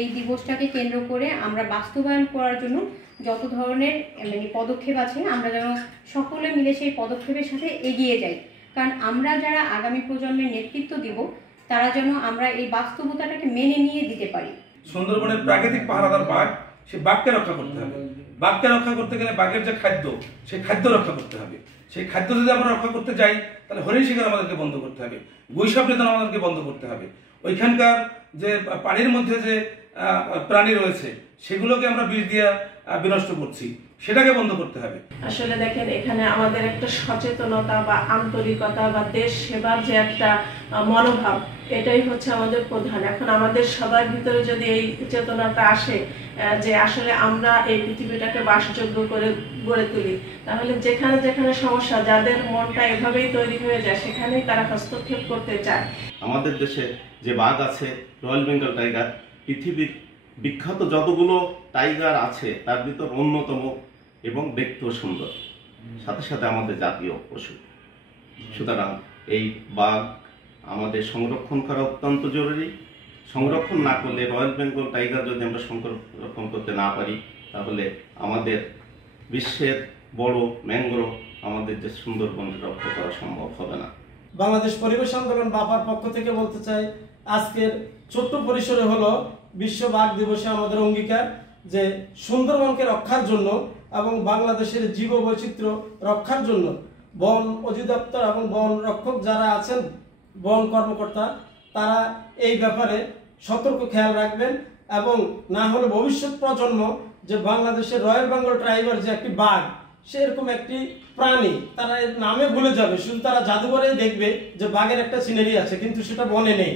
এই দিবসটাকে কেন্দ্র করে আমরা বাস্তবায়ন করার জন্য যত ধরনের পদক্ষেপ আছে আমরা যেন সকলে মিলে সেই পদক্ষেপের সাথে এগিয়ে যাই। কারণ আমরা যারা আগামী প্রজন্মের নেতৃত্ব দিব তারা যেন আমরা এই বাস্তবতাটাকে মেনে নিয়ে দিতে পারি। সুন্দরবনের প্রাকৃতিক পাহারাদার বাঘ, সেই বাঘকে রক্ষা করতে হবে। বাঘকে রক্ষা করতে গেলে বাঘের যে খাদ্য, সেই খাদ্য রক্ষা করতে হবে। সেই খাদ্য যদি আমরা রক্ষা করতে যাই তাহলে হরিণ শিকার আমাদেরকে বন্ধ করতে হবে, গৈসব নিধন আমাদেরকে বন্ধ করতে হবে। ওইখানকার যে পানির মধ্যে যে প্রাণী রয়েছে সেগুলোকে আমরা বিষ দিয়ে বিনষ্ট করছি, সেটাকে বন্ধ করতে হবে। আসলে দেখেন, এখানে আমাদের একটা সচেতনতা বা আন্তরিকতা বা দেশ সেবার যে একটা মনোভাব, এটাই হচ্ছে আমাদের প্রধান। এখন আমাদের সবার ভিতরে যদি এই চেতনাটা আসে যে আসলে আমরা এই পৃথিবীটাকে বাসযোগ্য করে গড়ে তুলি, তাহলে যেখানে যেখানে সমস্যা, যাদের মনটা এভাবেই তৈরি হয়ে যায় সেখানেই তারা হস্তক্ষেপ করতে চায়। আমাদের দেশে যে বাঘ আছে, রয়্যাল বেঙ্গল টাইগার, পৃথিবীর বিখ্যাত যতগুলো টাইগার আছে তার ভিতর অন্যতম এবং দেখতেও সুন্দর, সাথে সাথে আমাদের জাতীয় পশু। সুতরাং এই বাঘ আমাদের সংরক্ষণ করা অত্যন্ত জরুরি। সংরক্ষণ না করলে, রয়্যাল বেঙ্গল টাইগার যদি আমরা সংরক্ষণ করতে না পারি, তাহলে আমাদের বিশ্বের বড় ম্যানগ্রোভ, আমাদের যে সুন্দরবনকে রক্ষা করা সম্ভব হবে না। বাংলাদেশ পরিবেশ আন্দোলন বাপার পক্ষ থেকে বলতে চাই, আজকের ছোট্ট পরিসরে হলো বিশ্ব বাঘ দিবসে আমাদের অঙ্গীকার যে সুন্দরবনকে রক্ষার জন্য এবং বাংলাদেশের জীববৈচিত্র্য রক্ষার জন্য বন অধিদপ্তর এবং বন রক্ষক যারা আছেন, বন কর্মকর্তা, তারা এই ব্যাপারে সতর্ক খেয়াল রাখবেন এবং না হলে ভবিষ্যৎ প্রজন্ম যে বাংলাদেশের রয়্যাল বেঙ্গল টাইগার যে একটি বাঘ, সেরকম একটি প্রাণী তারা এর নামে ভুলে যাবে। শুধু তারা জাদুঘরে দেখবে যে বাঘের একটা সিনারি আছে, কিন্তু সেটা বনে নেই।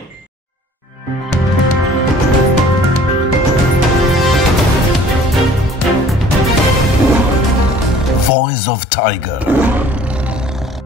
Voice of Tiger.